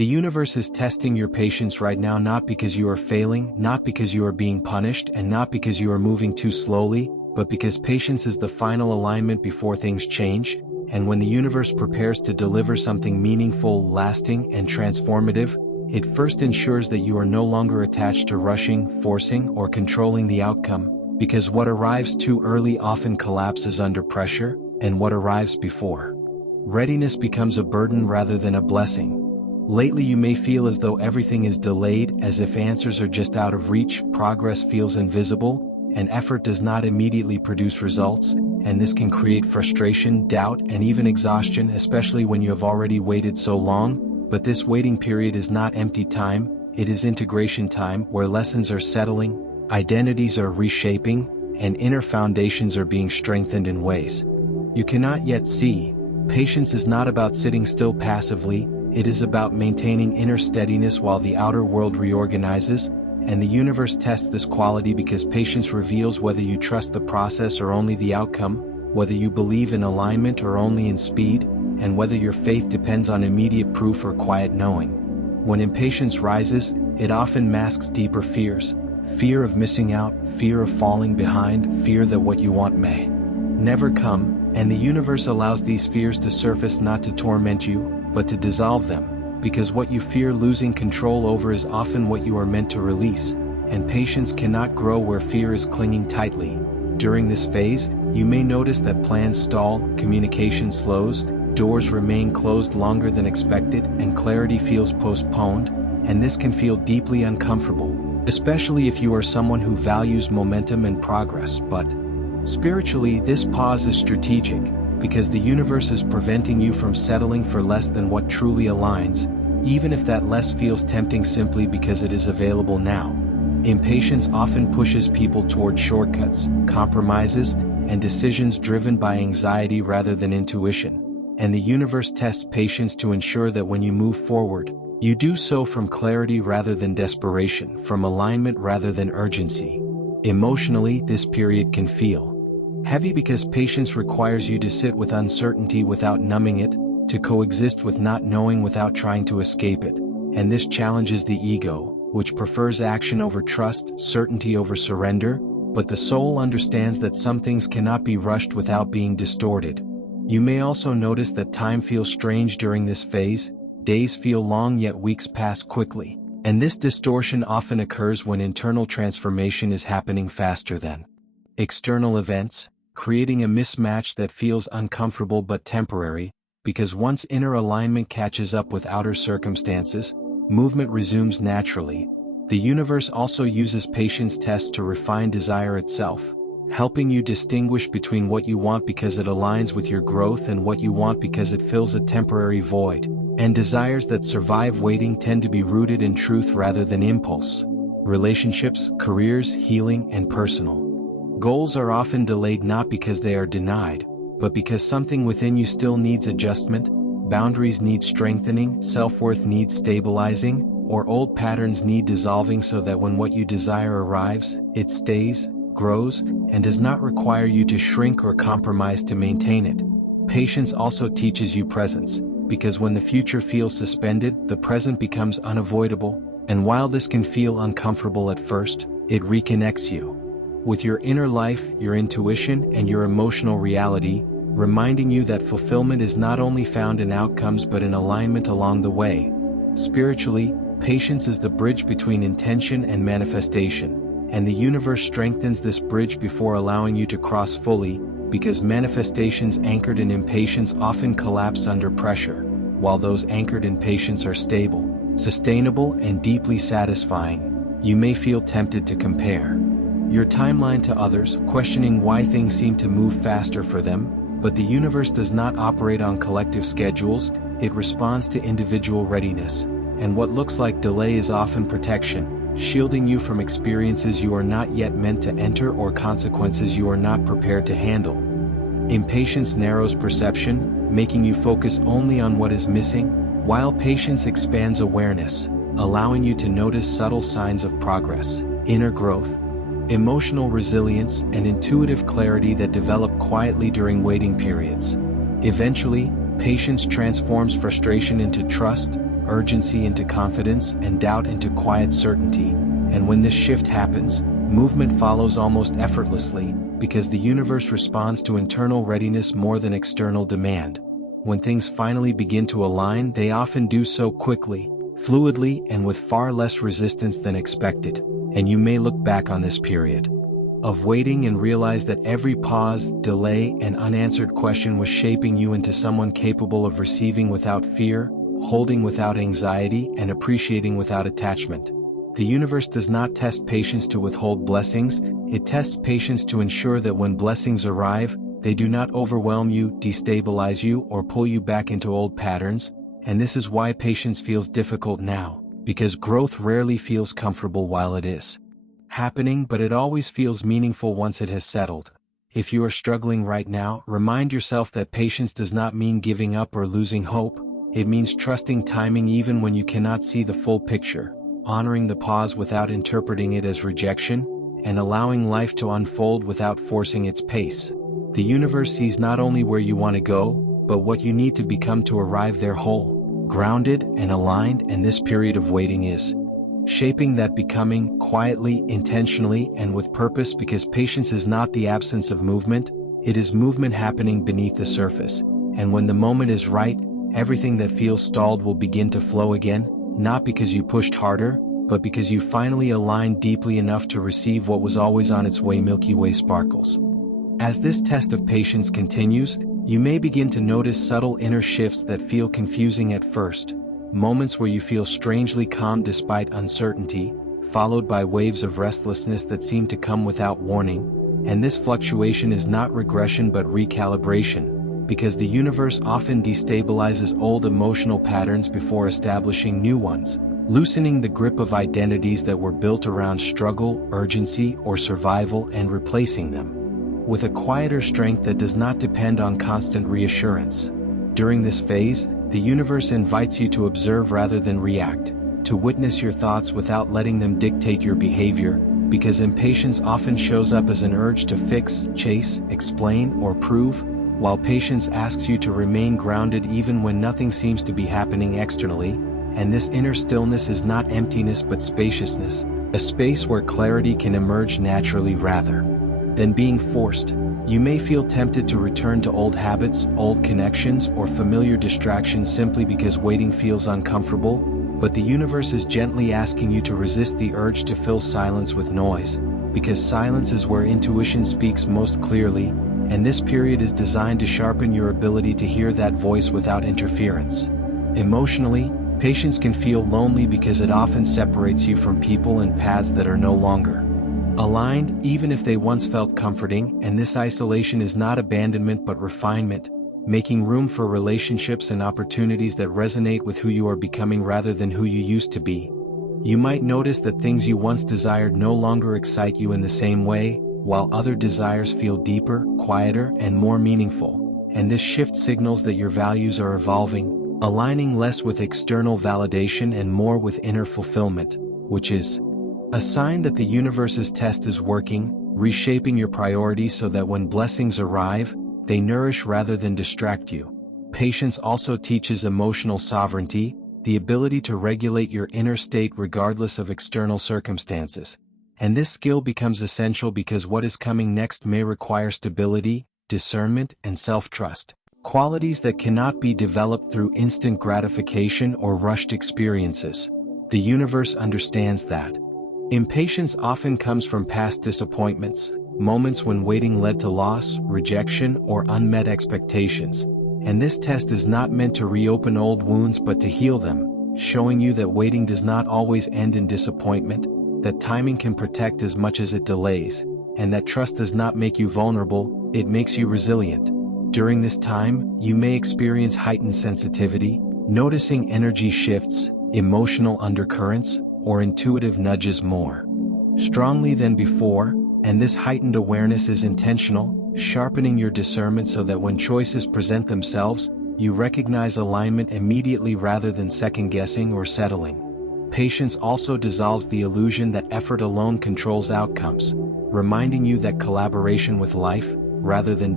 The universe is testing your patience right now, not because you are failing, not because you are being punished, and not because you are moving too slowly, but because patience is the final alignment before things change, and when the universe prepares to deliver something meaningful, lasting, and transformative, it first ensures that you are no longer attached to rushing, forcing, or controlling the outcome, because what arrives too early often collapses under pressure, and what arrives before readiness becomes a burden rather than a blessing. Lately you may feel as though everything is delayed, as if answers are just out of reach, progress feels invisible, and effort does not immediately produce results, and this can create frustration, doubt, and even exhaustion, especially when you have already waited so long. But this waiting period is not empty time, it is integration time, where lessons are settling, identities are reshaping, and inner foundations are being strengthened in ways you cannot yet see. Patience is not about sitting still passively, it is about maintaining inner steadiness while the outer world reorganizes, and the universe tests this quality because patience reveals whether you trust the process or only the outcome, whether you believe in alignment or only in speed, and whether your faith depends on immediate proof or quiet knowing. When impatience rises, it often masks deeper fears. Fear of missing out, fear of falling behind, fear that what you want may never come, and the universe allows these fears to surface not to torment you, but to dissolve them, because what you fear losing control over is often what you are meant to release, and patience cannot grow where fear is clinging tightly. During this phase, you may notice that plans stall, communication slows, doors remain closed longer than expected, and clarity feels postponed, and this can feel deeply uncomfortable, especially if you are someone who values momentum and progress. But spiritually, this pause is strategic, because the universe is preventing you from settling for less than what truly aligns, even if that less feels tempting simply because it is available now. Impatience often pushes people toward shortcuts, compromises, and decisions driven by anxiety rather than intuition, and the universe tests patience to ensure that when you move forward, you do so from clarity rather than desperation, from alignment rather than urgency. Emotionally, this period can feel heavy because patience requires you to sit with uncertainty without numbing it, to coexist with not knowing without trying to escape it, and this challenges the ego, which prefers action over trust, certainty over surrender, but the soul understands that some things cannot be rushed without being distorted. You may also notice that time feels strange during this phase, days feel long yet weeks pass quickly, and this distortion often occurs when internal transformation is happening faster than external events, creating a mismatch that feels uncomfortable but temporary, because once inner alignment catches up with outer circumstances, movement resumes naturally. The universe also uses patience tests to refine desire itself, helping you distinguish between what you want because it aligns with your growth and what you want because it fills a temporary void, and desires that survive waiting tend to be rooted in truth rather than impulse. Relationships, careers, healing, and personal goals are often delayed not because they are denied, but because something within you still needs adjustment, boundaries need strengthening, self-worth needs stabilizing, or old patterns need dissolving so that when what you desire arrives, it stays, grows, and does not require you to shrink or compromise to maintain it. Patience also teaches you presence, because when the future feels suspended, the present becomes unavoidable, and while this can feel uncomfortable at first, it reconnects you with your inner life, your intuition, and your emotional reality, reminding you that fulfillment is not only found in outcomes but in alignment along the way. Spiritually, patience is the bridge between intention and manifestation, and the universe strengthens this bridge before allowing you to cross fully, because manifestations anchored in impatience often collapse under pressure, while those anchored in patience are stable, sustainable, and deeply satisfying. You may feel tempted to compare your timeline to others, questioning why things seem to move faster for them, but the universe does not operate on collective schedules, it responds to individual readiness, and what looks like delay is often protection, shielding you from experiences you are not yet meant to enter or consequences you are not prepared to handle. Impatience narrows perception, making you focus only on what is missing, while patience expands awareness, allowing you to notice subtle signs of progress, inner growth, emotional resilience, and intuitive clarity that develop quietly during waiting periods. Eventually, patience transforms frustration into trust, urgency into confidence and doubt into quiet certainty. And when this shift happens, movement follows almost effortlessly, because the universe responds to internal readiness more than external demand. When things finally begin to align, they often do so quickly, fluidly, and with far less resistance than expected. And you may look back on this period of waiting and realize that every pause, delay, and unanswered question was shaping you into someone capable of receiving without fear, holding without anxiety, and appreciating without attachment. The universe does not test patience to withhold blessings, it tests patience to ensure that when blessings arrive, they do not overwhelm you, destabilize you, or pull you back into old patterns. And this is why patience feels difficult now, because growth rarely feels comfortable while it is happening, but it always feels meaningful once it has settled. If you are struggling right now, remind yourself that patience does not mean giving up or losing hope. It means trusting timing even when you cannot see the full picture, honoring the pause without interpreting it as rejection, and allowing life to unfold without forcing its pace. The universe sees not only where you want to go, but what you need to become to arrive there whole, grounded, and aligned, and this period of waiting is shaping that becoming, quietly, intentionally, and with purpose, because patience is not the absence of movement, it is movement happening beneath the surface. And when the moment is right, everything that feels stalled will begin to flow again, not because you pushed harder, but because you finally aligned deeply enough to receive what was always on its way. Milky Way sparkles. As this test of patience continues, you may begin to notice subtle inner shifts that feel confusing at first. Moments where you feel strangely calm despite uncertainty, followed by waves of restlessness that seem to come without warning. And this fluctuation is not regression but recalibration, because the universe often destabilizes old emotional patterns before establishing new ones, loosening the grip of identities that were built around struggle, urgency, or survival, and replacing them with a quieter strength that does not depend on constant reassurance. During this phase, the universe invites you to observe rather than react, to witness your thoughts without letting them dictate your behavior, because impatience often shows up as an urge to fix, chase, explain, or prove, while patience asks you to remain grounded even when nothing seems to be happening externally. And this inner stillness is not emptiness but spaciousness, a space where clarity can emerge naturally rather than being forced. You may feel tempted to return to old habits, old connections, or familiar distractions simply because waiting feels uncomfortable, but the universe is gently asking you to resist the urge to fill silence with noise, because silence is where intuition speaks most clearly, and this period is designed to sharpen your ability to hear that voice without interference. Emotionally, patience can feel lonely because it often separates you from people and paths that are no longer aligned, even if they once felt comforting. And this isolation is not abandonment but refinement, making room for relationships and opportunities that resonate with who you are becoming rather than who you used to be. You might notice that things you once desired no longer excite you in the same way, while other desires feel deeper, quieter, and more meaningful. And this shift signals that your values are evolving, aligning less with external validation and more with inner fulfillment, which is a sign that the universe's test is working, reshaping your priorities so that when blessings arrive, they nourish rather than distract you. Patience also teaches emotional sovereignty, the ability to regulate your inner state regardless of external circumstances. And this skill becomes essential because what is coming next may require stability, discernment, and self-trust, qualities that cannot be developed through instant gratification or rushed experiences. The universe understands that impatience often comes from past disappointments, moments when waiting led to loss, rejection, or unmet expectations. And this test is not meant to reopen old wounds but to heal them, showing you that waiting does not always end in disappointment, that timing can protect as much as it delays, and that trust does not make you vulnerable, it makes you resilient. During this time, you may experience heightened sensitivity, noticing energy shifts, emotional undercurrents, or intuitive nudges more strongly than before, and this heightened awareness is intentional, sharpening your discernment so that when choices present themselves, you recognize alignment immediately rather than second-guessing or settling. Patience also dissolves the illusion that effort alone controls outcomes, reminding you that collaboration with life, rather than